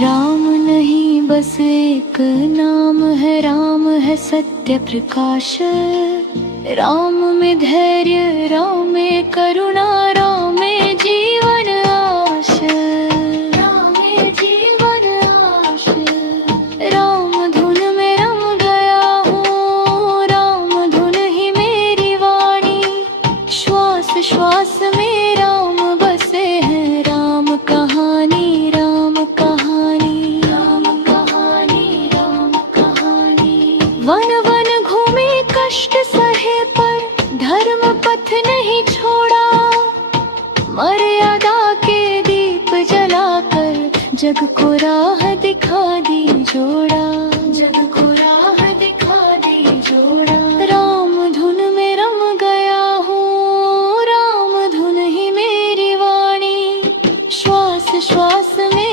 राम नहीं बस एक नाम है, राम है सत्य प्रकाश। राम में धैर्य, राम में करुणा, राम में जीवन आश। राम में जीवन आश। राम धुन में रम गया हूँ, राम धुन ही मेरी वाणी। श्वास श्वास में राम बसे हैं, राम कहानी, राम कहानी, राम कहानी, राम कहानी। वन वन घूमे कष्ट सहे पर धर्म पथ नहीं छोड़ा। मर्यादा के दीप जलाकर जग को राह दिखा दी जोड़ा। जग को राह दिखा दी जोड़ा। राम धुन में रम गया हूँ, राम धुन ही मेरी वाणी। श्वास श्वास में